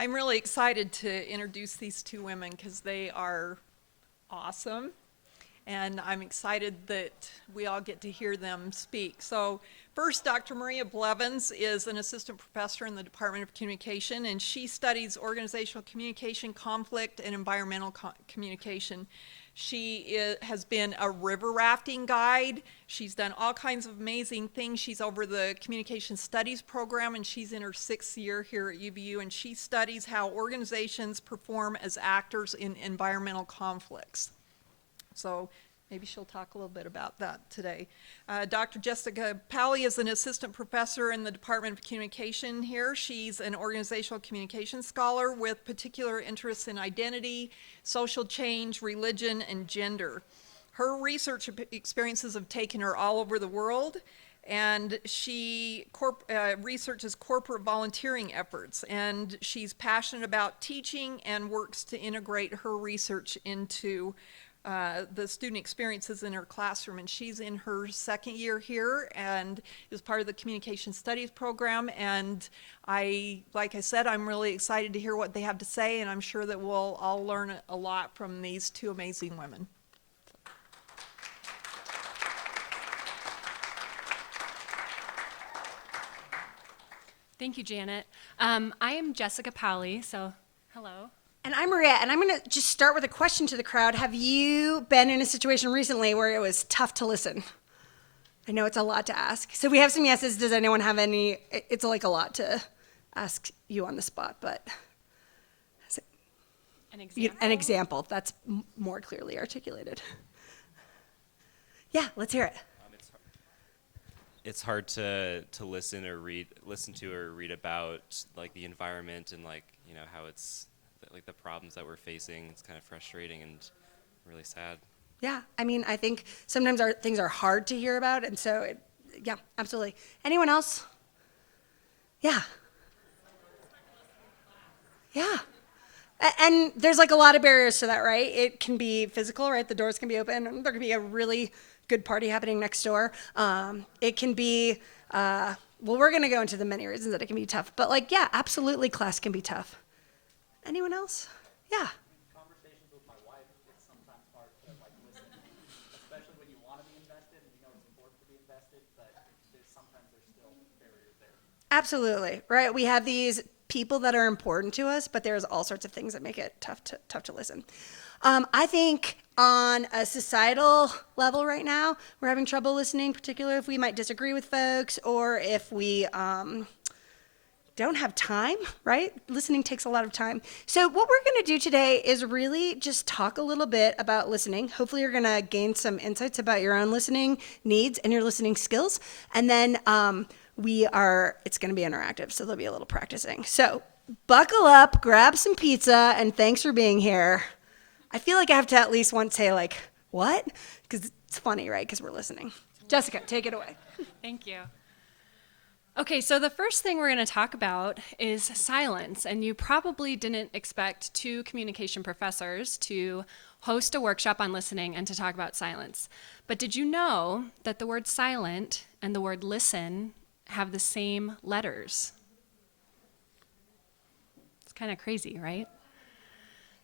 I'm really excited to introduce these two women because they are awesome. And I'm excited that we all get to hear them speak. So first, Dr. Maria Blevins is an assistant professor in the Department of Communication, and she studies organizational communication, conflict, and environmental communication. Has been a river rafting guide. She's done all kinds of amazing things. She's over the communication studies program, and she's in her 6th year here at UVU, and she studies how organizations perform as actors in environmental conflicts. So maybe she'll talk a little bit about that today. Dr. Jessica Powley is an assistant professor in the Department of Communication here. She's an organizational communication scholar with particular interests in identity, social change, religion, and gender. Her research experiences have taken her all over the world, and she researches corporate volunteering efforts, and she's passionate about teaching and works to integrate her research into the student experiences in her classroom. And she's in her 2nd year here and is part of the communication studies program. And like I said, I'm really excited to hear what they have to say, and I'm sure that we'll all learn a lot from these two amazing women. Thank you, Janet. I am Jessica Powley, so hello. And I'm Maria, and I'm going to just start with a question to the crowd. Have you been in a situation recently where it was tough to listen? I know it's a lot to ask. So we have some yeses. Does anyone have any? It's like a lot to ask you on the spot, but An example? an example that's more clearly articulated. Yeah, let's hear it. It's hard to listen to or read about like the environment and like, you know, how it's like the problems that we're facing. It's kind of frustrating and really sad. Yeah, I mean, I think sometimes things are hard to hear about, and so, yeah, absolutely. Anyone else? Yeah. Yeah. And there's like a lot of barriers to that, right? It can be physical, right? The doors can be open. There can be a really good party happening next door. It can be, well, we're going to go into the many reasons that it can be tough. But like, yeah, absolutely, class can be tough. Anyone else? Yeah. Conversations with my wife, it's sometimes hard to like listen, especially when you want to be invested and you know it's important to be invested, but sometimes there's still barriers there. Absolutely, right? We have these people that are important to us, but there's all sorts of things that make it tough to listen. I think on a societal level right now, we're having trouble listening, particularly if we might disagree with folks or if we don't have time, right? Listening takes a lot of time. So what we're going to do today is really just talk a little bit about listening. Hopefully you're going to gain some insights about your own listening needs and your listening skills. And then it's going to be interactive, so there'll be a little practicing. So buckle up, grab some pizza, and thanks for being here. I feel like I have to at least once say like, what? Because it's funny, right? Because we're listening. Jessica, take it away. Thank you. Okay, so the first thing we're going to talk about is silence, and you probably didn't expect two communication professors to host a workshop on listening and to talk about silence. But did you know that the word silent and the word listen have the same letters? It's kind of crazy, right?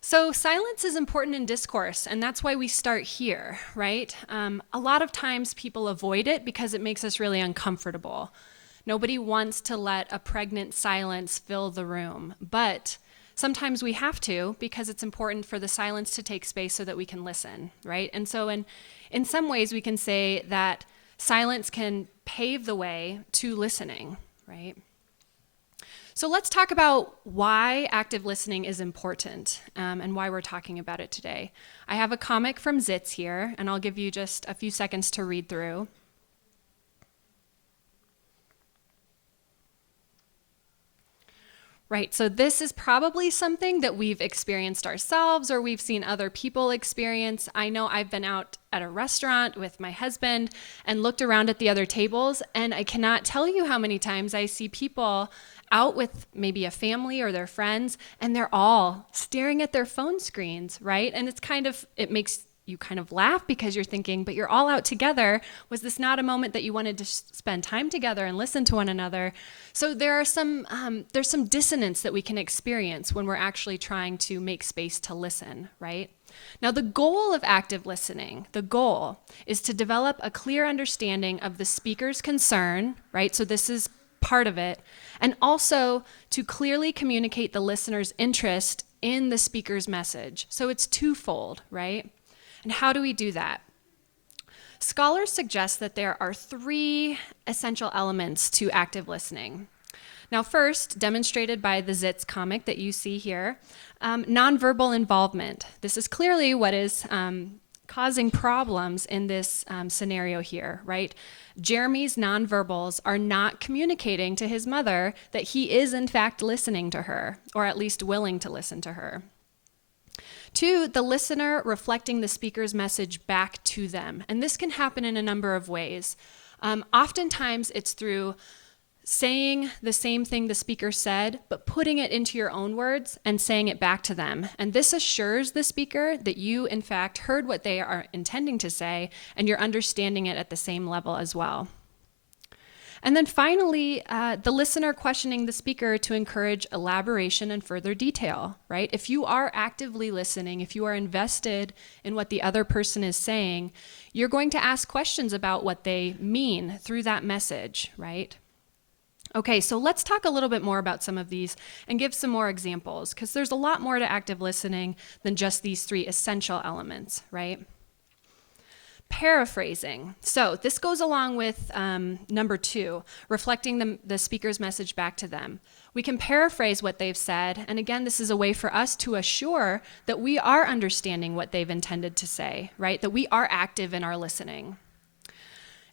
So silence is important in discourse, and that's why we start here, right? A lot of times people avoid it because it makes us really uncomfortable. Nobody wants to let a pregnant silence fill the room, but sometimes we have to because it's important for the silence to take space so that we can listen, right? And so in some ways we can say that silence can pave the way to listening, right? So let's talk about why active listening is important and why we're talking about it today. I have a comic from Zitz here, and I'll give you just a few seconds to read through. Right, so this is probably something that we've experienced ourselves or we've seen other people experience. I know I've been out at a restaurant with my husband and looked around at the other tables, and I cannot tell you how many times I see people out with maybe a family or their friends, and they're all staring at their phone screens, right? And it makes you kind of laugh because you're thinking, but you're all out together. Was this not a moment that you wanted to spend time together and listen to one another? So there's some dissonance that we can experience when we're actually trying to make space to listen, right? Now, the goal of active listening, the goal is to develop a clear understanding of the speaker's concern, right? So this is part of it, and also to clearly communicate the listener's interest in the speaker's message. So it's twofold, right? And how do we do that? Scholars suggest that there are 3 essential elements to active listening. Now, first, demonstrated by the Zitz comic that you see here, nonverbal involvement. This is clearly what is causing problems in this scenario here, right? Jeremy's nonverbals are not communicating to his mother that he is in fact listening to her, or at least willing to listen to her. 2, the listener reflecting the speaker's message back to them. And this can happen in a number of ways. Oftentimes it's through saying the same thing the speaker said, but putting it into your own words and saying it back to them. And this assures the speaker that you, in fact, heard what they are intending to say, and you're understanding it at the same level as well. And then finally, the listener questioning the speaker to encourage elaboration and further detail, right? If you are actively listening, if you are invested in what the other person is saying, you're going to ask questions about what they mean through that message, right? Okay, so let's talk a little bit more about some of these and give some more examples, because there's a lot more to active listening than just these 3 essential elements, right? Paraphrasing. So this goes along with number 2, reflecting the speaker's message back to them. We can paraphrase what they've said, and again, this is a way for us to assure that we are understanding what they've intended to say, right? That we are active in our listening.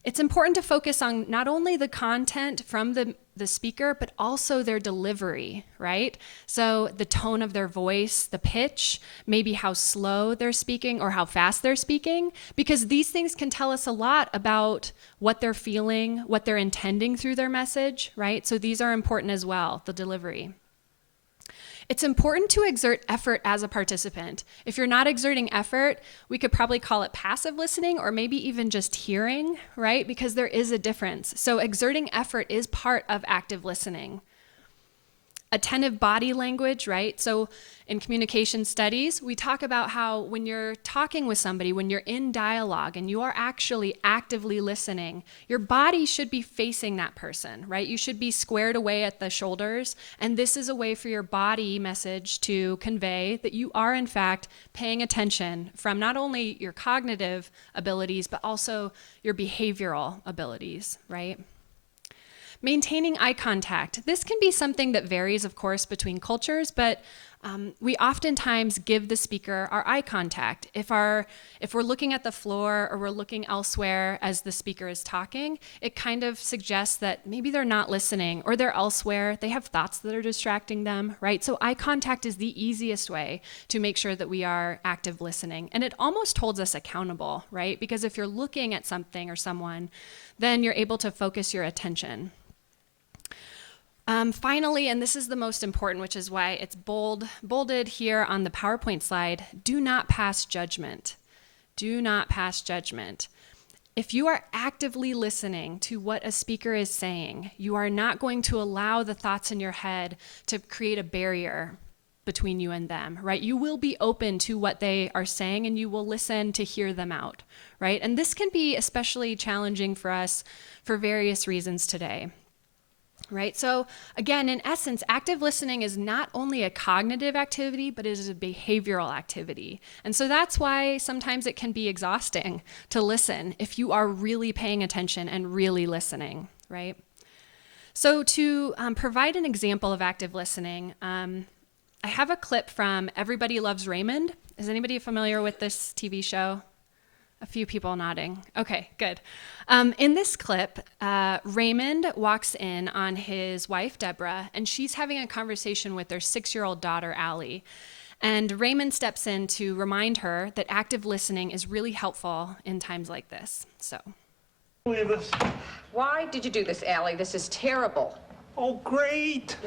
It's important to focus on not only the content from the speaker, but also their delivery, right? So the tone of their voice, the pitch, maybe how slow they're speaking or how fast they're speaking, because these things can tell us a lot about what they're feeling, what they're intending through their message, right? So these are important as well, the delivery. It's important to exert effort as a participant. If you're not exerting effort, we could probably call it passive listening or maybe even just hearing, right? Because there is a difference. So exerting effort is part of active listening. Attentive body language, right? So in communication studies, we talk about how when you're talking with somebody, when you're in dialogue and you are actually actively listening, your body should be facing that person, right? You should be squared away at the shoulders. And this is a way for your body message to convey that you are in fact paying attention from not only your cognitive abilities, but also your behavioral abilities, right? Maintaining eye contact. This can be something that varies, of course, between cultures, but we oftentimes give the speaker our eye contact. If we're looking at the floor or we're looking elsewhere as the speaker is talking, it kind of suggests that maybe they're not listening or they're elsewhere. They have thoughts that are distracting them, right? So eye contact is the easiest way to make sure that we are active listening. And it almost holds us accountable, right? Because if you're looking at something or someone, then you're able to focus your attention. Finally, and this is the most important, which is why it's bolded here on the PowerPoint slide, do not pass judgment. Do not pass judgment. If you are actively listening to what a speaker is saying, you are not going to allow the thoughts in your head to create a barrier between you and them, right? You will be open to what they are saying and you will listen to hear them out, right? And this can be especially challenging for us for various reasons today. Right? So again, in essence, active listening is not only a cognitive activity, but it is a behavioral activity. And so that's why sometimes it can be exhausting to listen if you are really paying attention and really listening, right? So to provide an example of active listening, I have a clip from Everybody Loves Raymond. Is anybody familiar with this TV show? A few people nodding. Okay, good. In this clip, Raymond walks in on his wife, Deborah, and she's having a conversation with their 6-year-old daughter, Allie. And Raymond steps in to remind her that active listening is really helpful in times like this. So. Why did you do this, Allie? This is terrible. Oh, great.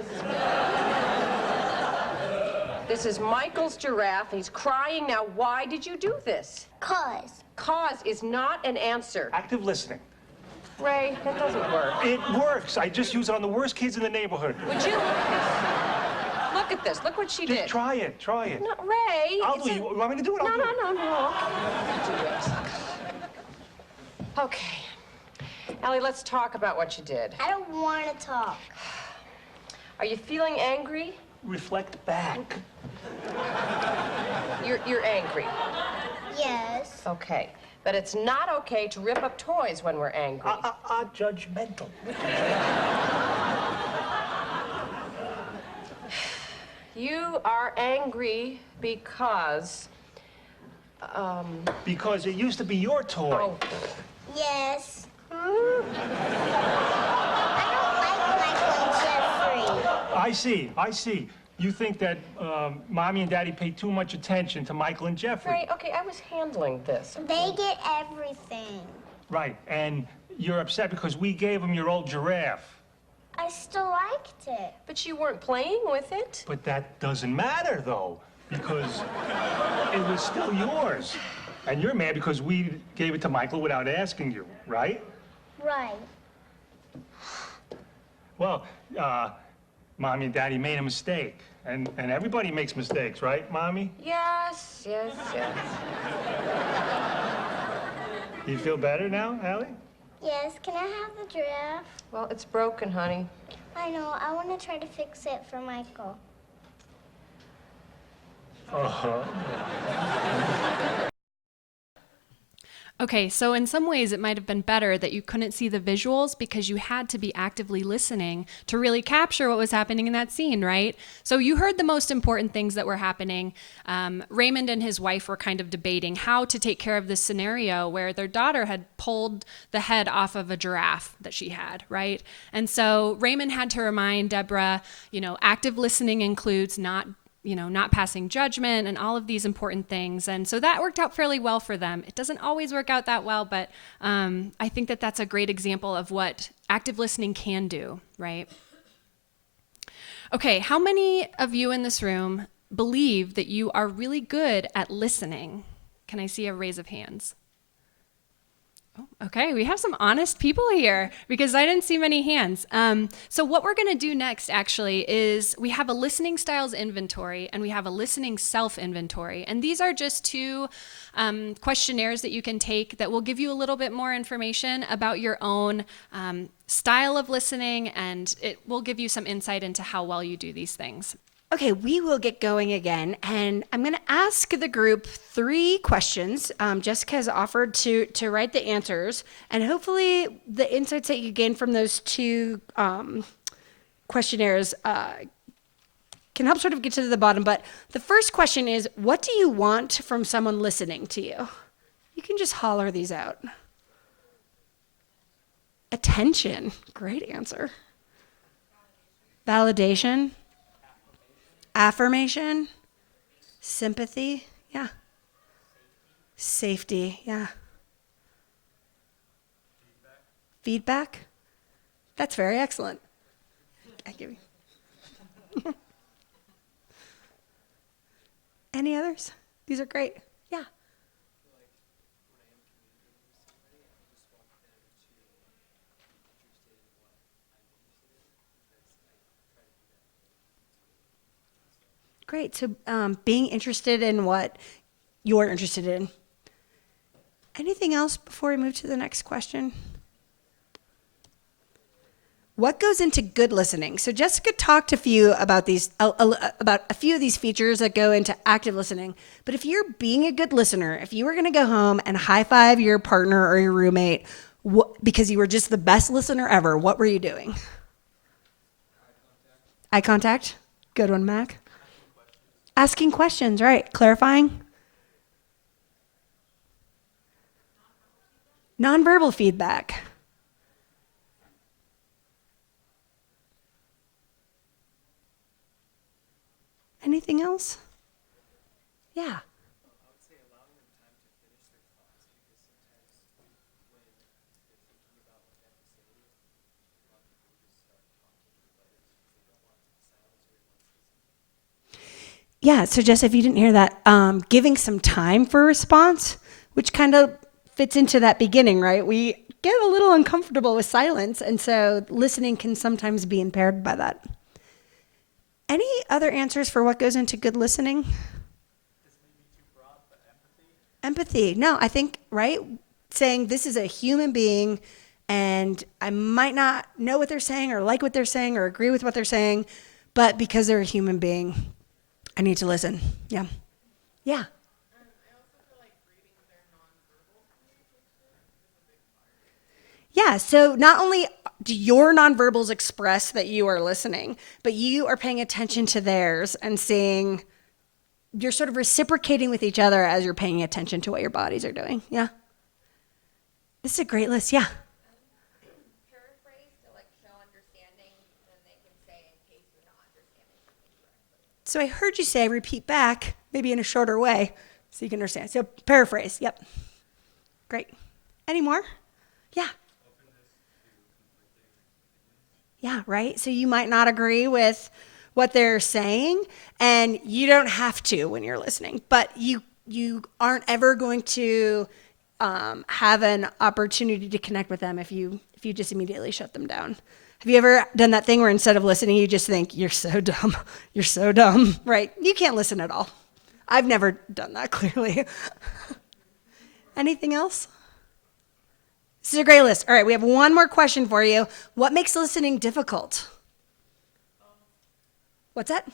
This is Michael's giraffe. He's crying now. Why did you do this? Cause. Cause is not an answer. Active listening. Ray, that doesn't work. It works. I just use it on the worst kids in the neighborhood. Would you look at this? Look what she Just did. try it. Try it. No, Ray. I'll it's do it. a- You want me to do it? I'll No, do no, it. no, no. Okay. Allie, let's talk about what you did. I don't want to talk. Are you feeling angry? Reflect back. You're angry. Yes. Okay. But it's not okay to rip up toys when we're angry. Judgmental. You are angry because, Because it used to be your toy. oh, Yes. I don't like Michael and Jeffrey. I see. You think that Mommy and Daddy pay too much attention to Michael and Jeffrey. Ray, okay, I was handling this. They get everything. Right, and you're upset because we gave them your old giraffe. I still liked it. But you weren't playing with it. But that doesn't matter, though, because it was still yours. And you're mad because we gave it to Michael without asking you, right? Right. Well, Mommy and Daddy made a mistake. And everybody makes mistakes, right, Mommy? Yes. Do you feel better now, Allie? Yes, can I have the giraffe? Well, it's broken, honey. I know, I want to try to fix it for Michael. Okay, so in some ways it might have been better that you couldn't see the visuals because you had to be actively listening to really capture what was happening in that scene, right? So you heard the most important things that were happening. Raymond and his wife were kind of debating how to take care of this scenario where their daughter had pulled the head off of a giraffe that she had, right? And so Raymond had to remind Deborah, active listening includes not passing judgment and all of these important things. And so that worked out fairly well for them. It doesn't always work out that well, but I think that that's a great example of what active listening can do, right? Okay, how many of you in this room believe that you are really good at listening? Can I see a raise of hands? Oh, okay, we have some honest people here because I didn't see many hands. So what we're going to do next actually is we have a listening styles inventory and we have a listening self inventory. And these are just two questionnaires that you can take that will give you a little bit more information about your own style of listening, and it will give you some insight into how well you do these things. Okay, we will get going again, and I'm going to ask the group 3 questions. Jessica has offered to write the answers, and hopefully the insights that you gain from those 2 questionnaires can help sort of get to the bottom. But the first question is, what do you want from someone listening to you? You can just holler these out. Attention, great answer. Validation. Affirmation, sympathy, yeah. Safety, yeah. Feedback. That's very excellent. I give you. Any others? These are great. Yeah. Great. So being interested in what you're interested in. Anything else before we move to the next question? What goes into good listening? So Jessica talked a few about these, about a few of these features that go into active listening. But if you're being a good listener, if you were going to go home and high five your partner or your roommate because you were just the best listener ever, what were you doing? Eye contact. Good one, Mac. Asking questions, right? Clarifying. Nonverbal feedback. Anything else? Yeah. Yeah, so Jess, if you didn't hear that, giving some time for response, which kind of fits into that beginning, right? We get a little uncomfortable with silence, and so listening can sometimes be impaired by that. Any other answers for what goes into good listening? Empathy. No, I think, right? Saying this is a human being and I might not know what they're saying or like what they're saying or agree with what they're saying, but because they're a human being, I need to listen. Yeah. Yeah. Yeah, so not only do your nonverbals express that you are listening, but you are paying attention to theirs and seeing, you're sort of reciprocating with each other as you're paying attention to what your bodies are doing. Yeah. This is a great list. Yeah. Paraphrase to like show understanding, and then they can say in case you're not understanding something correctly. So I heard you say repeat back, maybe in a shorter way, so you can understand. So paraphrase. Yep. Great. Any more? Yeah. Yeah, right? So you might not agree with what they're saying, and you don't have to when you're listening, but you aren't ever going to have an opportunity to connect with them if you just immediately shut them down. Have you ever done that thing where instead of listening, you just think, you're so dumb, you're so dumb, right? You can't listen at all. I've never done that, clearly. Anything else? This is a great list. All right, we have one more question for you. What makes listening difficult? What's that?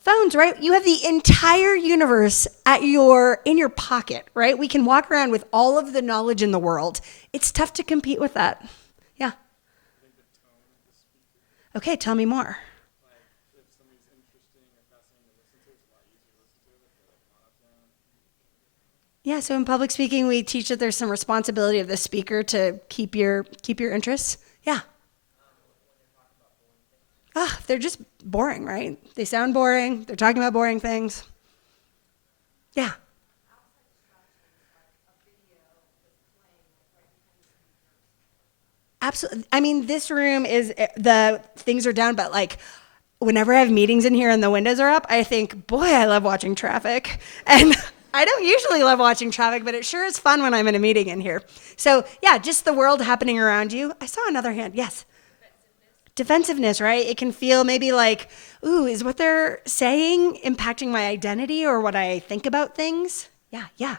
Phones, right? You have the entire universe in your pocket, right? We can walk around with all of the knowledge in the world. It's tough to compete with that. Yeah. Okay, tell me more. Yeah, so in public speaking, we teach that there's some responsibility of the speaker to keep your interests. Yeah. They're just boring, right? They sound boring. They're talking about boring things. Yeah. Absolutely. I mean, this room is, the things are down, but like whenever I have meetings in here and the windows are up, I think, boy, I love watching traffic. And I don't usually love watching traffic, but it sure is fun when I'm in a meeting in here. So yeah, just the world happening around you. I saw another hand. Yes. Defensiveness, right? It can feel maybe like, ooh, is what they're saying impacting my identity or what I think about things? Yeah.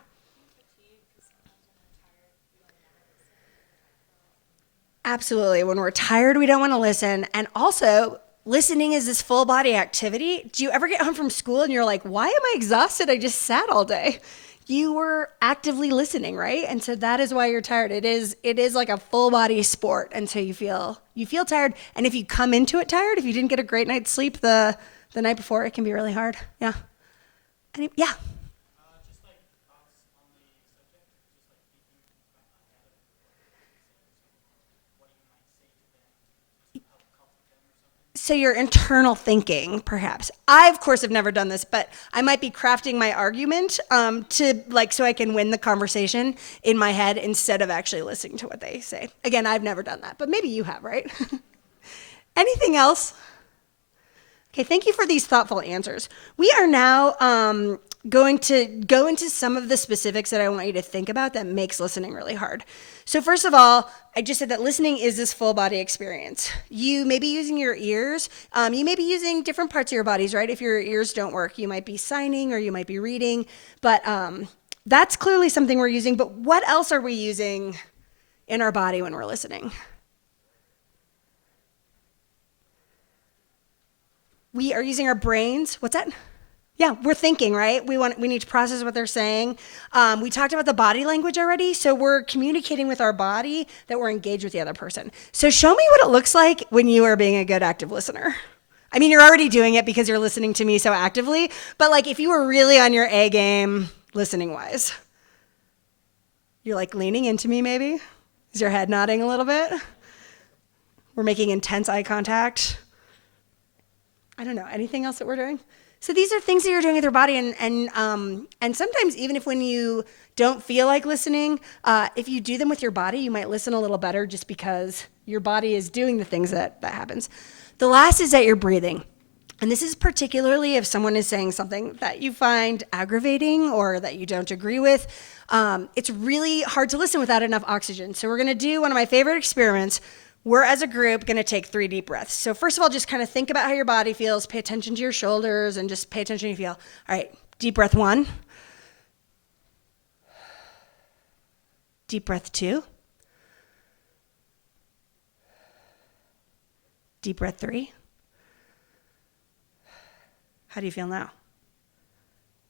Absolutely. When we're tired, we don't want to listen. And also, listening is this full body activity. Do you ever get home from school and you're like, why am I exhausted? I just sat all day. You were actively listening, right? And so that is why you're tired. It is like a full body sport. And so you feel tired. And if you come into it tired, if you didn't get a great night's sleep the night before, it can be really hard. Yeah. Yeah. So your internal thinking, perhaps. I, of course, have never done this, but I might be crafting my argument so I can win the conversation in my head instead of actually listening to what they say. Again, I've never done that, but maybe you have, right? Anything else? Okay, thank you for these thoughtful answers. We are now going to go into some of the specifics that I want you to think about that makes listening really hard. So first of all, I just said that listening is this full body experience. You may be using your ears. You may be using different parts of your bodies, right? If your ears don't work, you might be signing or you might be reading, but that's clearly something we're using. But what else are we using in our body when we're listening? We are using our brains. What's that? Yeah, we're thinking, right? We need to process what they're saying. We talked about the body language already, so we're communicating with our body that we're engaged with the other person. So show me what it looks like when you are being a good active listener. I mean, you're already doing it because you're listening to me so actively, but like if you were really on your A game, listening-wise, you're like leaning into me maybe? Is your head nodding a little bit? We're making intense eye contact. I don't know, anything else that we're doing? So these are things that you're doing with your body, and sometimes even if when you don't feel like listening, if you do them with your body, you might listen a little better just because your body is doing the things that happens. The last is that you're breathing. And this is particularly if someone is saying something that you find aggravating or that you don't agree with. It's really hard to listen without enough oxygen. So we're going to do one of my favorite experiments. We're, as a group, going to take 3 deep breaths. So first of all, just kind of think about how your body feels. Pay attention to your shoulders and just pay attention to how you feel. All right, deep breath 1. Deep breath 2. Deep breath 3. How do you feel now?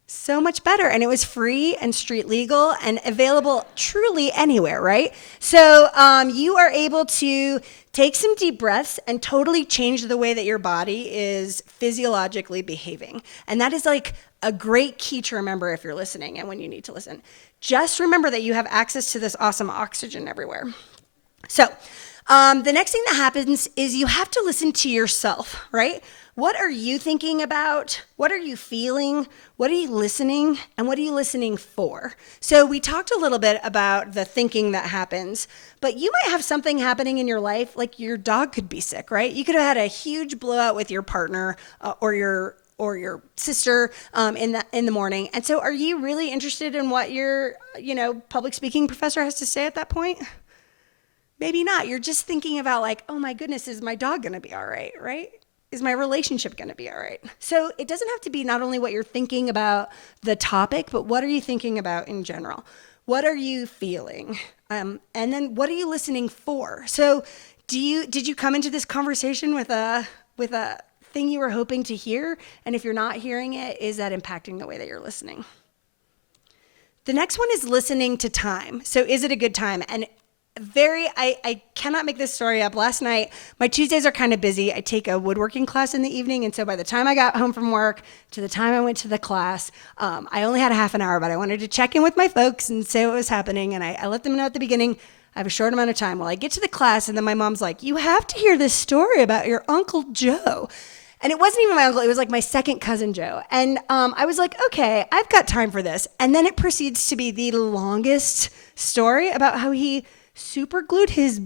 So much better. And it was free and street legal and available truly anywhere, right? So you are able to take some deep breaths and totally change the way that your body is physiologically behaving. And that is like a great key to remember if you're listening and when you need to listen. Just remember that you have access to this awesome oxygen everywhere. So the next thing that happens is you have to listen to yourself, right? What are you thinking about? What are you feeling? What are you listening? And what are you listening for? So we talked a little bit about the thinking that happens, but you might have something happening in your life, like your dog could be sick, right? You could have had a huge blowout with your partner or your sister in the morning. And so are you really interested in what your public speaking professor has to say at that point? Maybe not. You're just thinking about like, oh my goodness, is my dog going to be all right, right? Is my relationship going to be all right? So it doesn't have to be not only what you're thinking about the topic, but what are you thinking about in general? What are you feeling? And then what are you listening for? So did you come into this conversation with a thing you were hoping to hear? And if you're not hearing it, is that impacting the way that you're listening? The next one is listening to time. So is it a good time? And I cannot make this story up. Last night, my Tuesdays are kind of busy. I take a woodworking class in the evening. And so by the time I got home from work to the time I went to the class, I only had a half an hour, but I wanted to check in with my folks and say what was happening. And I let them know at the beginning, I have a short amount of time. Well, I get to the class and then my mom's like, you have to hear this story about your Uncle Joe. And it wasn't even my uncle. It was like my second cousin, Joe. And I was like, okay, I've got time for this. And then it proceeds to be the longest story about how he super glued his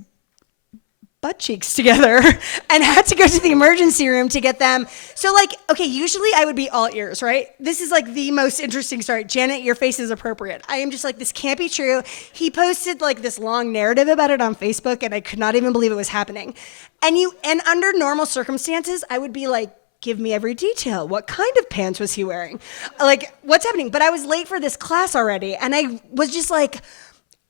butt cheeks together and had to go to the emergency room to get them. So like, okay, usually I would be all ears, right? This is like the most interesting story. Janet, your face is appropriate. I am just like, this can't be true. He posted like this long narrative about it on Facebook and I could not even believe it was happening. And under normal circumstances, I would be like, give me every detail. What kind of pants was he wearing? Like, what's happening? But I was late for this class already. And I was just like,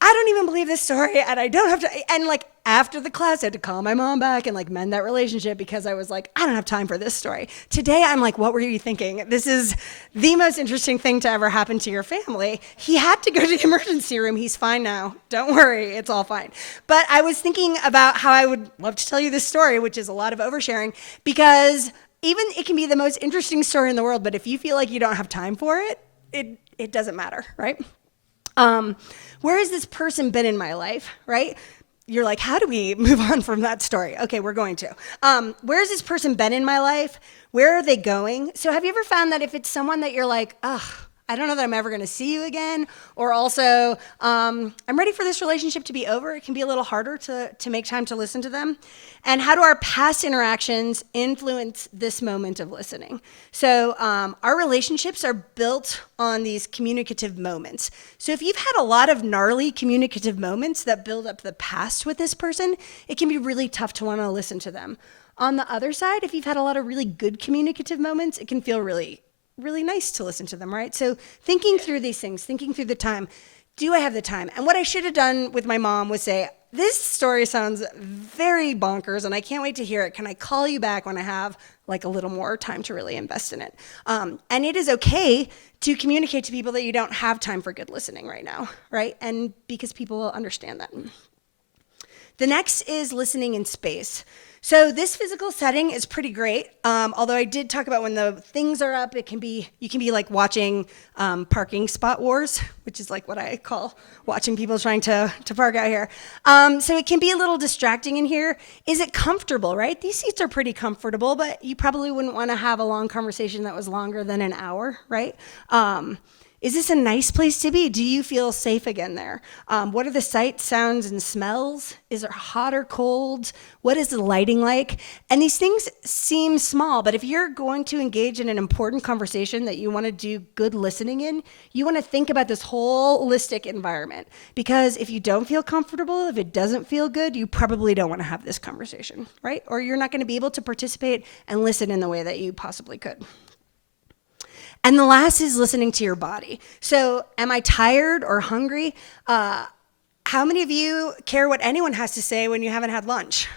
I don't even believe this story, and I don't have to, and like after the class, I had to call my mom back and like mend that relationship because I was like, I don't have time for this story. Today, I'm like, what were you thinking? This is the most interesting thing to ever happen to your family. He had to go to the emergency room. He's fine now. Don't worry, it's all fine. But I was thinking about how I would love to tell you this story, which is a lot of oversharing, because even it can be the most interesting story in the world, but if you feel like you don't have time for it, it doesn't matter, right? Where has this person been in my life, right? You're like, how do we move on from that story? Okay, we're going to. Where has this person been in my life? Where are they going? So have you ever found that if it's someone that you're like, ugh, I don't know that I'm ever going to see you again, or also I'm ready for this relationship to be over, it can be a little harder to make time to listen to them. And how do our past interactions influence this moment of listening? So our relationships are built on these communicative moments. So if you've had a lot of gnarly communicative moments that build up the past with this person, it can be really tough to want to listen to them. On the other side, if you've had a lot of really good communicative moments, it can feel really nice to listen to them, right? So thinking through these things, thinking through the time, do I have the time? And what I should have done with my mom was say, this story sounds very bonkers and I can't wait to hear it. Can I call you back when I have like a little more time to really invest in it? And it is okay to communicate to people that you don't have time for good listening right now, right? And because people will understand that. The next is listening in space. So this physical setting is pretty great. Although I did talk about when the things are up, you can be like watching parking spot wars, which is like what I call watching people trying to park out here. So it can be a little distracting in here. Is it comfortable, right? These seats are pretty comfortable, but you probably wouldn't want to have a long conversation that was longer than an hour, right? Is this a nice place to be? Do you feel safe again there? What are the sights, sounds, and smells? Is it hot or cold? What is the lighting like? And these things seem small, but if you're going to engage in an important conversation that you want to do good listening in, you want to think about this holistic environment. Because if you don't feel comfortable, if it doesn't feel good, you probably don't want to have this conversation, right? Or you're not going to be able to participate and listen in the way that you possibly could. And the last is listening to your body. So, am I tired or hungry? How many of you care what anyone has to say when you haven't had lunch?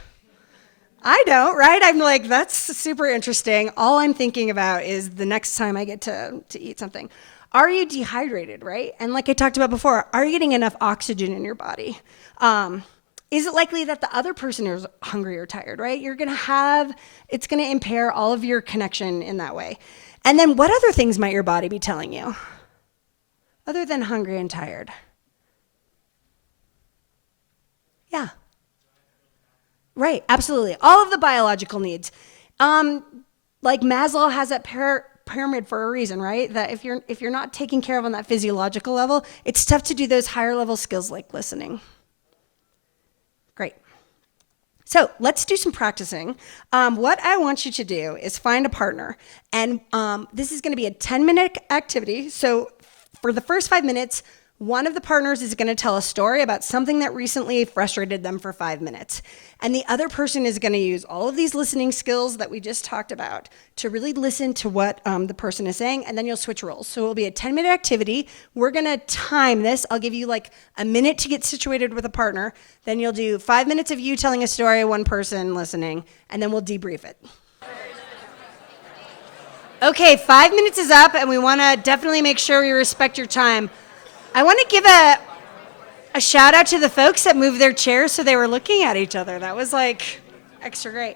I don't, right? I'm like, that's super interesting. All I'm thinking about is the next time I get to eat something. Are you dehydrated, right? And like I talked about before, are you getting enough oxygen in your body? Is it likely that the other person is hungry or tired, right? It's gonna impair all of your connection in that way. And then what other things might your body be telling you other than hungry and tired? Yeah. Right, absolutely. All of the biological needs. Like Maslow has that pyramid for a reason, right? That if you're not taken care of on that physiological level, it's tough to do those higher level skills like listening. Great. So let's do some practicing. What I want you to do is find a partner. And this is going to be a 10-minute activity. So for the first 5 minutes, one of the partners is going to tell a story about something that recently frustrated them for 5 minutes. And the other person is going to use all of these listening skills that we just talked about to really listen to what the person is saying, and then you'll switch roles. So it will be a 10-minute activity. We're going to time this. I'll give you like a minute to get situated with a partner. Then you'll do 5 minutes of you telling a story, one person listening, and then we'll debrief it. Okay, 5 minutes is up, and we want to definitely make sure we respect your time. I want to give a shout out to the folks that moved their chairs so they were looking at each other. That was like extra great.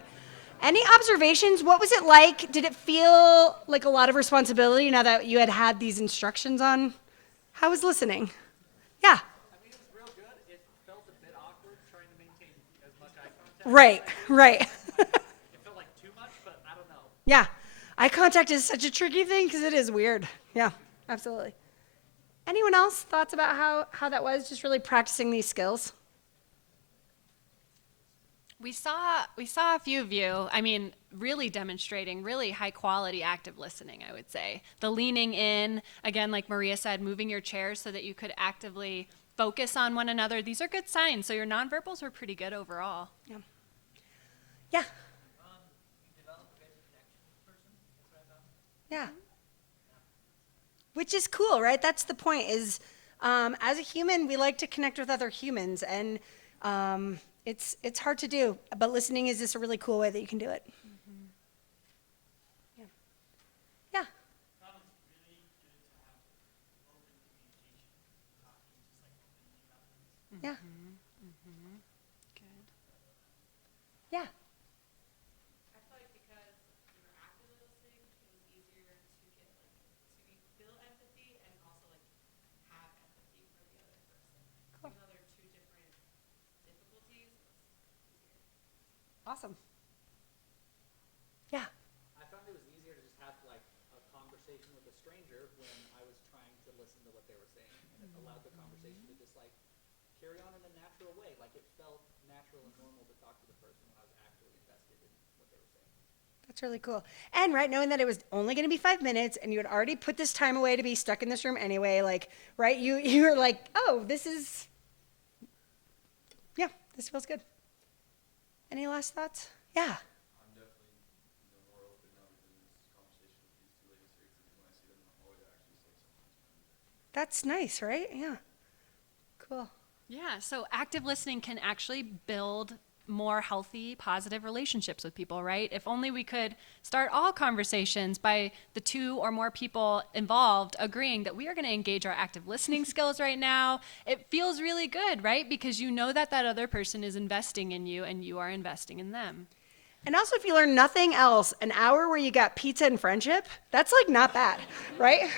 Any observations? What was it like? Did it feel like a lot of responsibility now that you had these instructions on? How was listening? Yeah. I mean, it was real good. It felt a bit awkward trying to maintain as much eye contact. Right. It felt like too much, but I don't know. Yeah. Eye contact is such a tricky thing because it is weird. Yeah, absolutely. Anyone else thoughts about how that was, just really practicing these skills? We saw a few of you, I mean, really demonstrating really high quality active listening, I would say. The leaning in, again, like Maria said, moving your chairs so that you could actively focus on one another. These are good signs. So your nonverbals were pretty good overall. Yeah. You developed a better connection with the person. That's what I found. Yeah. Which is cool, right? That's the point is, as a human, we like to connect with other humans, and it's hard to do, but listening is just a really cool way that you can do it. Mm-hmm. Yeah. Yeah. Mm-hmm. Good. Yeah. I feel like because we were actively listening, it was easier to get to feel empathy and also have empathy for the other person. Cool. Even though they're two different difficulties, it's easier. Awesome. Yeah. I found it was easier to just have a conversation with a stranger when I was trying to listen to what they were saying, and it allowed the conversation to just carry on in a natural way. It felt natural and normal to talk to the person when I was actually invested in what they were saying. That's really cool. And right, knowing that it was only going to be 5 minutes and you had already put this time away to be stuck in this room anyway, right, you were like, oh, this feels good. Any last thoughts? Yeah. I'm definitely more open now because this conversation with these two ladies here, because when I see them in the hallway, I actually say something. That's nice, right? Yeah. Cool. Yeah, so active listening can actually build more healthy, positive relationships with people, right? If only we could start all conversations by the two or more people involved agreeing that we are going to engage our active listening skills right now. It feels really good, right? Because you know that other person is investing in you and you are investing in them. And also, if you learn nothing else, an hour where you got pizza and friendship, that's not bad, right?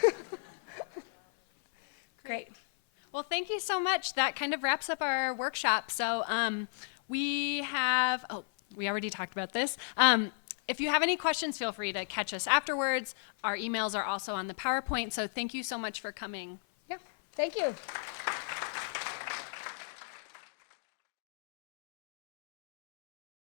Great. Well, thank you so much. That kind of wraps up our workshop. So we already talked about this. if you have any questions, feel free to catch us afterwards. Our emails are also on the PowerPoint, so thank you so much for coming. Yeah, thank you.